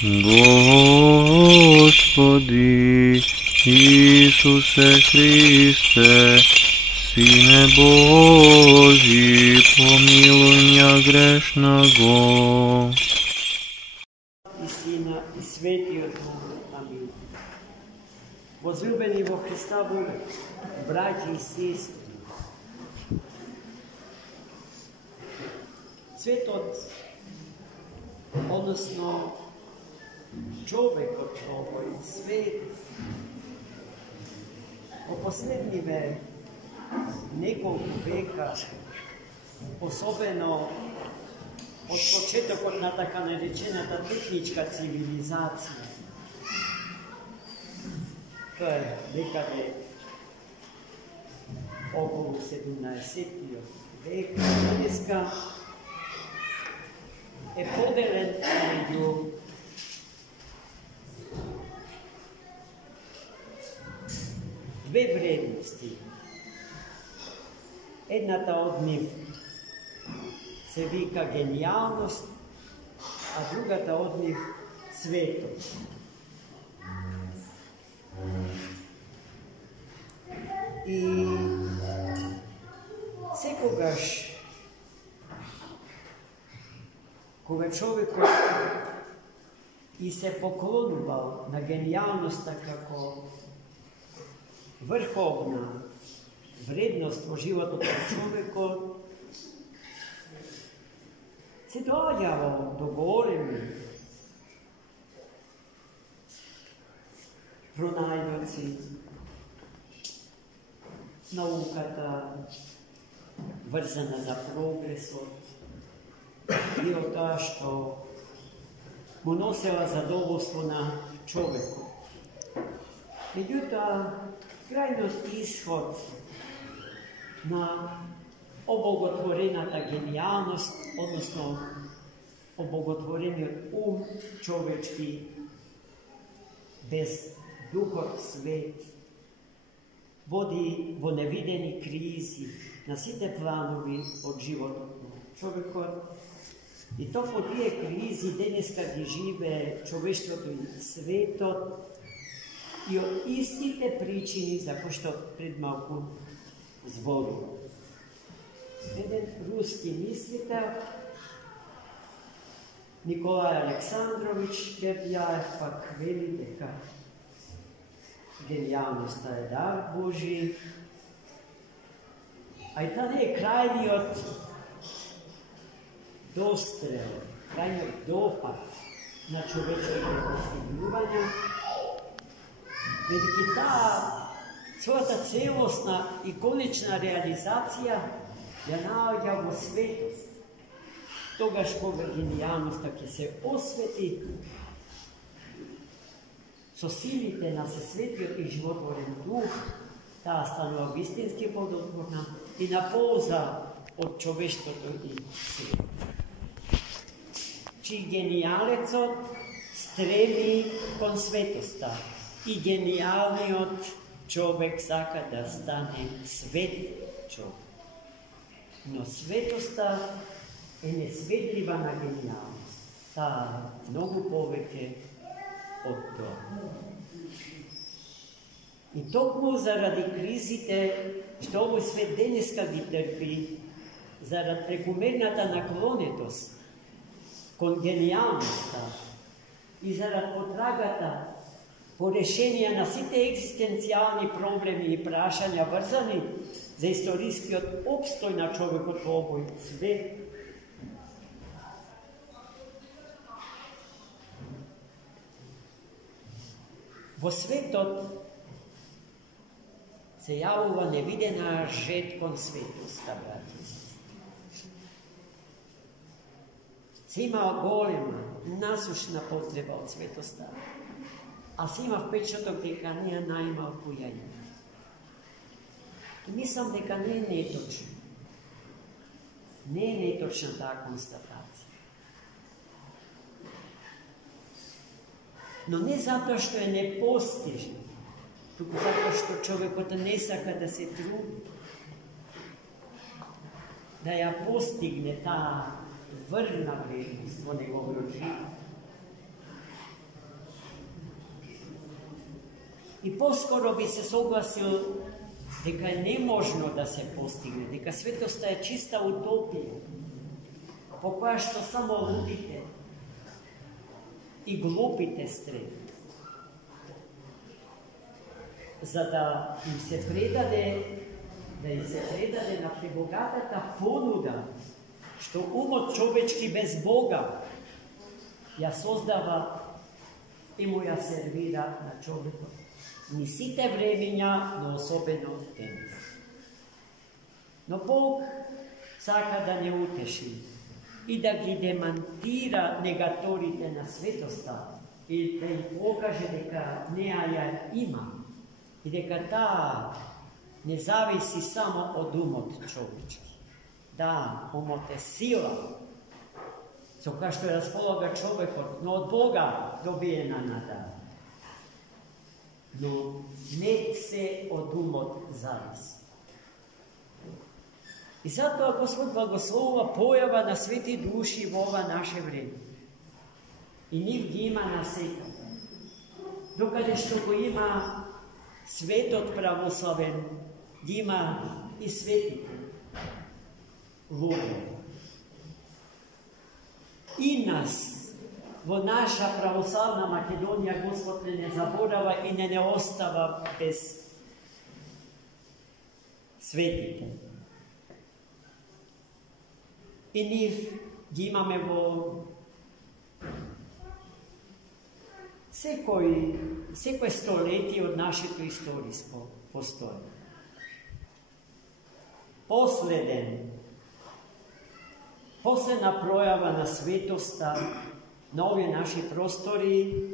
Господи Исусе Христе, Сине Божий, помилуй меня грешного. И Сина, и Светия Духа. Аминь. Возлюбени во Христа Бога, братья и сестры, Svijet, odnosno čovjek od ovoj svijet, posljednjive nekog veka, osobeno od početak od taka narečena ta tehnička civilizacija. To je nekade okolo 17. veka. Dneska je podelen među dve vrednosti. Jedna ta od njih se vika genijalnost, a druga ta od njih svetost. I sekogaš koga čovjek i se poklonuvao na genijalnost kako vrhovna vrednost u životu čovjeka, se dođavo do golemi pronajdoci, naukata, vrzana za progresom, bio ta što mu nosila zadovoljstvo na čovjeku. Međutim, krajnost ishod na obogotvorenata genijalnost, odnosno obogotvoreni čovječki bez duhov svet, vodi vo nevideni krizi na site planovi od životnog čovjeka. I to po dvije krizi dneska gdje žive čovještvo i sveto i od istite pričini za što pred malku zboru. Jedan ruski mislitelj, Nikolaj Aleksandrović Berdjajev, pak veli deka genijalnost je dar Božji, a i tada je krajnji od dostrel, krajnji od dopad na čovečke postigljivanja, vediki ta svoja ta celostna i konečna realizacija je naođa u svetost. Toga škoga genijalnost, tak se osveti, sosilite na se svetio i životvoren duh, ta stanova istinski podotvorna i napouza od čoveštva i sveta. Či genijalecot stremi kon svetosta i genijalni od čovek saka da stane svet čovek. No svetosta je nesvedljiva na genijalnost. Ta mnogo poveke od toga. I tokmu zaradi krizite, što ovo svet dneska gi trpi, zarad prekomernata naklonetost kon genijalnosta i zarad potragata po rešenja na site egzistencijalni problemi i prašanja vrzani za istorijski od opstoj na čovjeku po ovoj svet. Vo svetot se javila nevidena žetkom svetosta, braći. Se ima golema, nasušna potreba od svetosta, a se ima v pečotok deka nije najma opujanja. I mislim deka ne netočno. Ne netočna ta konstatacija. No ne zato što je nepostižno, tuko zato što čovjek to ne saka da se trudi, da ja postigne ta vrna vrednost po njegovog života. I poskoro bi se soglasil, дека je nemožno da se postigne, дека svetоста je čista utopija, po koja što samo ludite i glupite strebi. За да им се предаде на пребогатата понуда, што умот човечки без Бога ја создава и му ја сервира на човекот. Ни сите времења, но особено денес. Но Бог сака да не утеши и да ги демантира негаторите на светоста и да им покаже дека неа ја има и дека таа не зависи само од умот човечки. Да, умот е сила, со која што располага човекот, но од Бога добиена надава. Но не се од умот зависи. И затоа Господ благословува појава на свети души во ова наше време. И нив ги има на секаде. Докаде што го има светот православен, ги има и светите луѓе. И нас во наша православна Македонија Господ не заборава и не остава без светите. И нив ги имаме во секој столетие од нашето историско постојање. Последна пројава на светоста на овие наши простори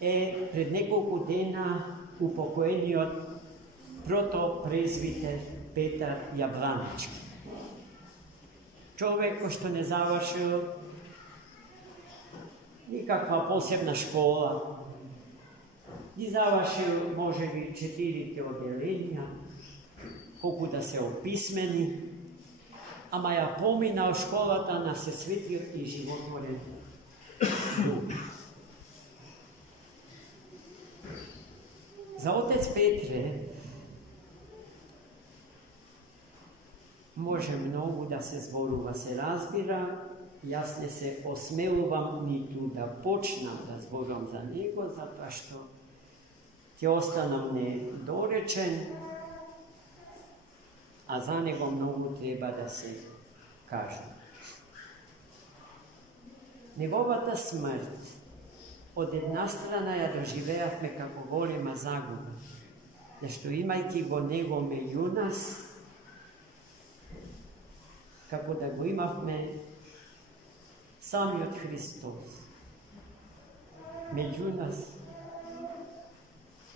е пред неколку дена упокоениот протопрезвитер Петар Јабланички. Човек кој што не завршил никаква посебна школа, не завршил можеби 4 одделенија, колку да се описмени, ама ја поминал школата на сесветиот и животворен Дух. За отец Петре може многу да се зборува, се разбира. Јас не се осмелувам ниту да почнам да зборувам за него, затоа што ќе останам недоречен, а за него многу треба да се каже. Неговата смрт од една страна ја доживеавме како голема загуба, зашто имајќи го него меѓу нас, како да го имавме самиот Христос меѓу нас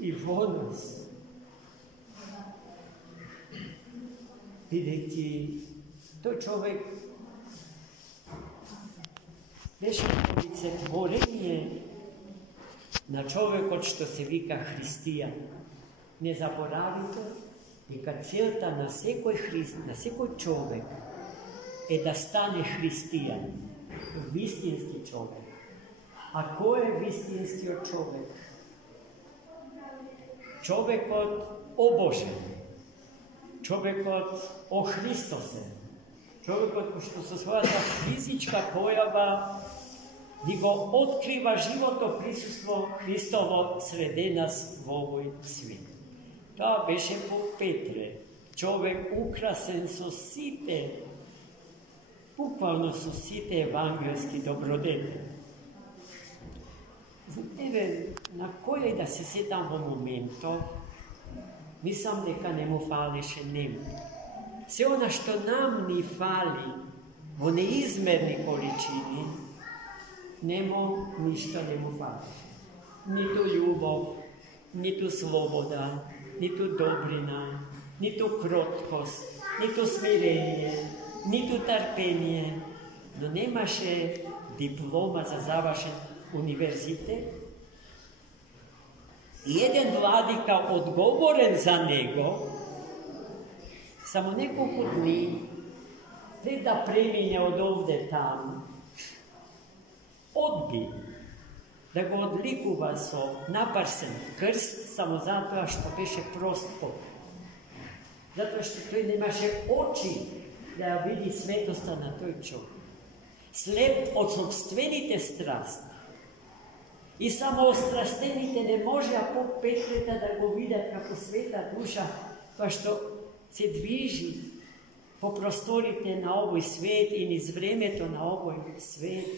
и во нас, бидејќи тој човек беше олицетворение на човекот што се вика христијан. Не заборавите дека целта на секој човек е да стане христијан, вистински човек. А кој е вистинскиот човек? Човекот обожен, човекот охристосен, човекот кој што со својата физичка појава ни го открива живото присуство Христово среде нас во овој свет. Тоа беше по Петре, човек украсен со сите, буквално со сите евангелски добродетели. Еве, на кој да се сетам во моментот, мислам дека не му фалеше нему. Се она што нам ни фали во неизмерни количини, нему ништо не му фалеше. Ниту љубов, ниту слобода, ниту добрина, ниту кроткост, ниту смирение, ниту трпение, но немаше диплома за завршен универзитет. И еден владика одговорен за него, само неколку дни пред да премине од овде таму, одби da ga odlikува со напарсен крст, само затоа што беше прост поп. Затоа што тој немаше очи да ја види светоста на тој човек. Слеп од собствените страсти. И само острастените не можеа поп Петрета да го видат како света душа, па што се движи по просторите на овој свет и низ времето на овој свет.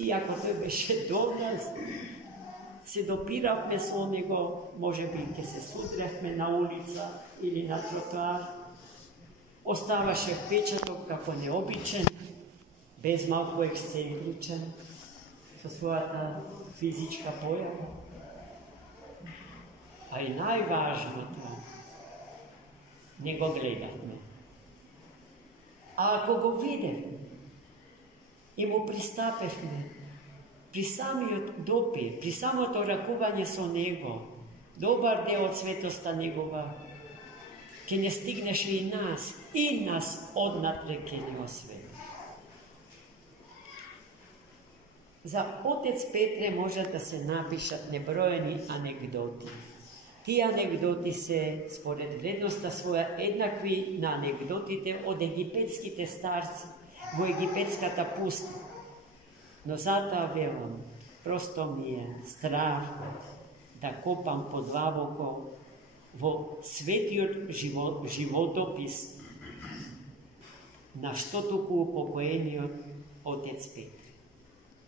Иако тој беше до нас, се допиравме со него, може би ќе се судревме на улица или на тротоар. Оставаше впечаток како необичен, без малку ексцентричен, со својата физичка појава. А и најважното, не го гледавме. А ако го видевме и му пристапевме, при самиот допир, при самото ракување со него, добар дел од светоста негова, ќе не стигнеше и нас однатре ќе ни освети. За отец Петре можат да се напишат неброени анегдоти. Тие анегдоти се, според вредноста своја, еднакви на анегдотите од египетските старци во египетската пустина. Но затоа велам, просто ми е страх да копам подлабоко во светиот животопис на што туку упокоениот отец Петре.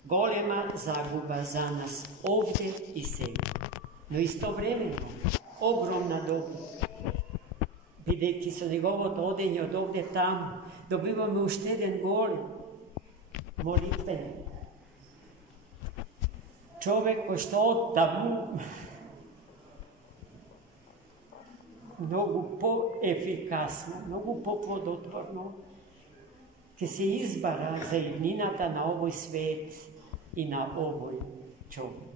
Голема загуба за нас овде и сега, но истовремено огромна доброст. Бидејќи со неговото одење од овде таму, добиваме уште еден голем молитвен човек кој што од таму многу по-ефикасно, многу по-плодотворно ќе се избара за иднината на овој свет и на овој човек.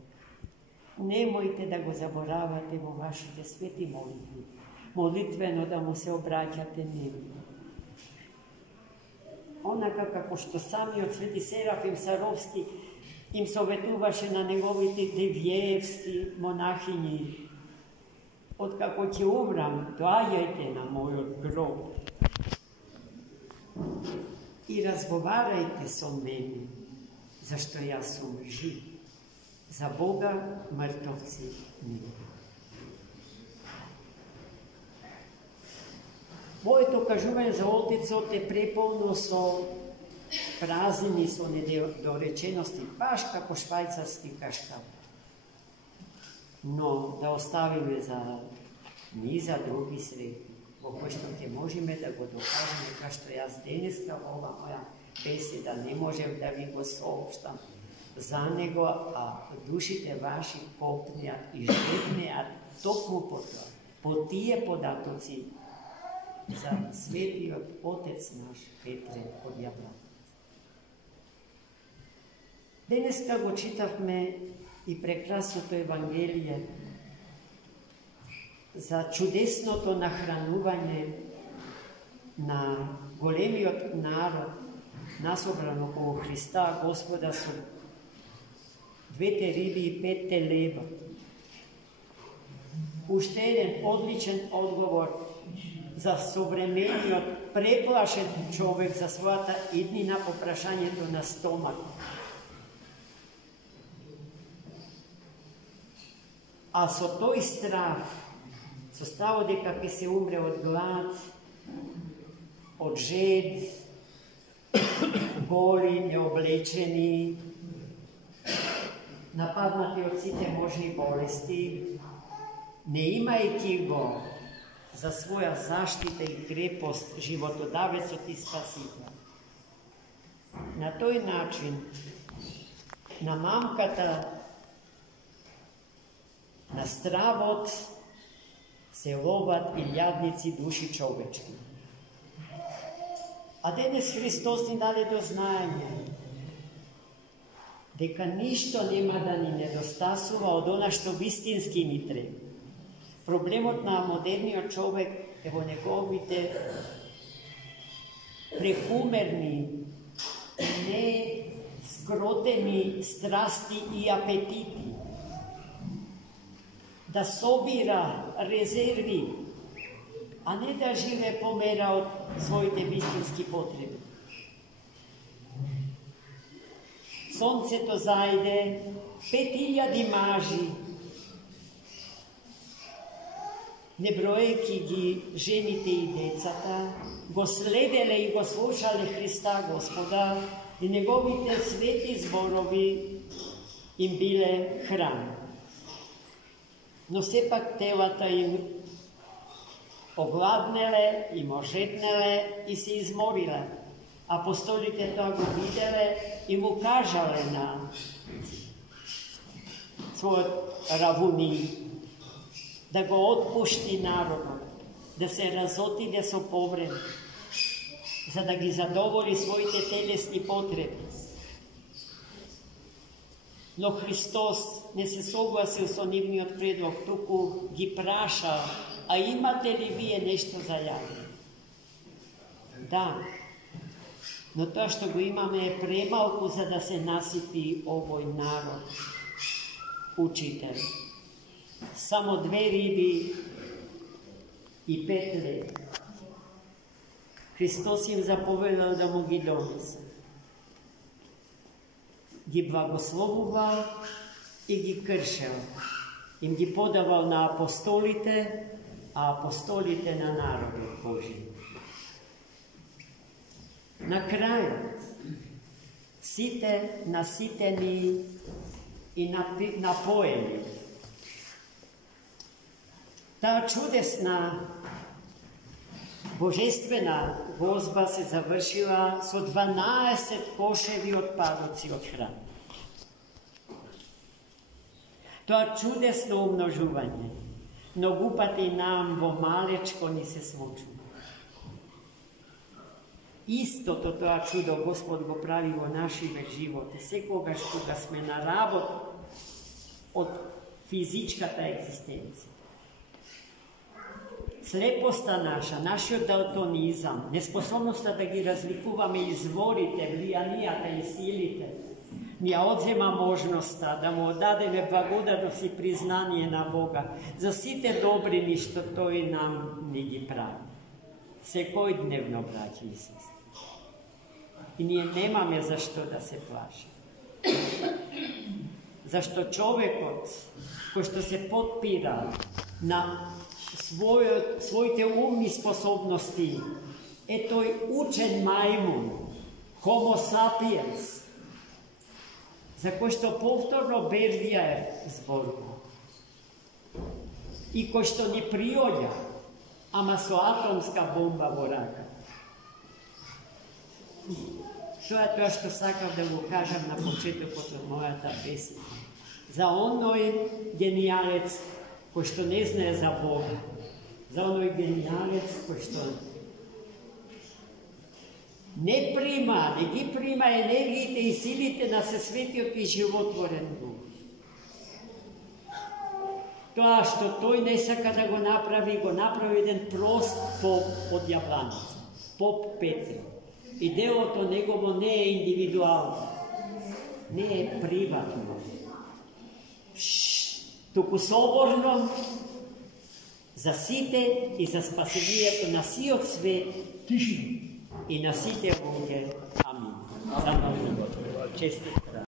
Немојте да го заборавате во вашите свети молитви, молитвено да му се обраќате него. Онака како што самиот свети Серафим Саровски им советуваше на неговите девјеевски монахињи: откако ќе умрам, доаѓајте на мојот гроб и разговарајте со мене, зашто јас сум жив. За Бога мртовци не. Моето кажување за Отецот е преполно со празнини, со недоречености, баш како швајцарски каштал. Но да оставиме за низа други срети, во кој што ќе можеме да го докажеме, како што јас денеска во ова моја беседа не можев да ви го соопштам за него, а душите ваши копнеат и жеднеат токму по тоа, по тие податоци за светиот отец наш Петре од Јабланец. Денеска го читавме и прекрасното Евангелие за чудесното нахранување на големиот народ, насобран околу Христа Господа со 2 риби и 5 лева. Уште еден одличен одговор за современиот преплашен човек за својата иднина по прашањето на стомак. А со тој страх, со стравот дека ќе се умре од глад, од жед, голи, необлечени, нападнати од сите можни болести, не имајќи го за своја заштита и крепост животодавецот и спасител. На тој начин, на мамката на стравот се ловат илјадници души човечки. А денес Христос ни даде до знаење дека ништо нема да ни недостасува од она што вистински ни треба. Проблемот на модерниот човек е во неговите прекумерни, не skroteni strasti i apetiti, da sobira rezervi, a ne da žive po mera od svojite istinski potrebi. Сонце то зайде, 5000 мажи, не броејќи ги жените и децата, го следеле и го слушале Христа Господа и неговите свети зборови им биле храна. Но сепак телата им огладнеле, им ожеднеле и се измориле. Апостолите тоа го виделе и му кажале на својот равуни да го отпушти народот, да се разотиде со повреме, за да ги задоволи своите телесни потреби. Но Христос не се согласил со нивниот предлог, туку ги праша, а имате ли вие нешто за јање? Да, но тоа што го имаме е премалку за да се насити овој народ. Учител, само 2 риби и 5 лева. Христос им заповедал да му ги донесе. Ги благословувал и ги кршел. Им ги подавал на апостолите, а апостолите на народот Божи. На крајот, сите наситени и напоени. Таа чудесна божествена возба се завршила со 12 кошеви отпадоци од храна. Тоа чудесно умножување многу пати нам во малечко ни се случува. Истото тоа чудо Господ го прави во нашиве животи, секогаш кога сме на работ од физичката екзистенција. Слепоста наша, нашиот далтонизам, неспособноста да ги разликуваме изворите, влијанијата и силите, ни ја одзема можноста да му одадеме благодатност и признание на Бога за сите добрини што тој нам ни ги прави. Секојдневно, браќи и сестри. И ние немаме зашто да се плаши. Зашто човекот кој што се подпира на своите умни способности е тој учен мајмун, Homo sapiens, за кој што повторно Бердија е зборува. И кој што ни приоѓа, ама со атомска бомба во рака. Тоа е тоа што сакав да го кажам на почетокот од мојата песна. За оној гениалец кој што не знае за Бога, за оној гениалец кој што не ги прима енергиите и силите на всесветиот и животворен Дух. Тоа што тој не сака да го направи еден прост поп од Јабланица, поп Петри. И делото негово не е индивидуално, не е приватно, туку соборно за сите и за спасението на сиот свет и на сите луѓе. Амин. Честит.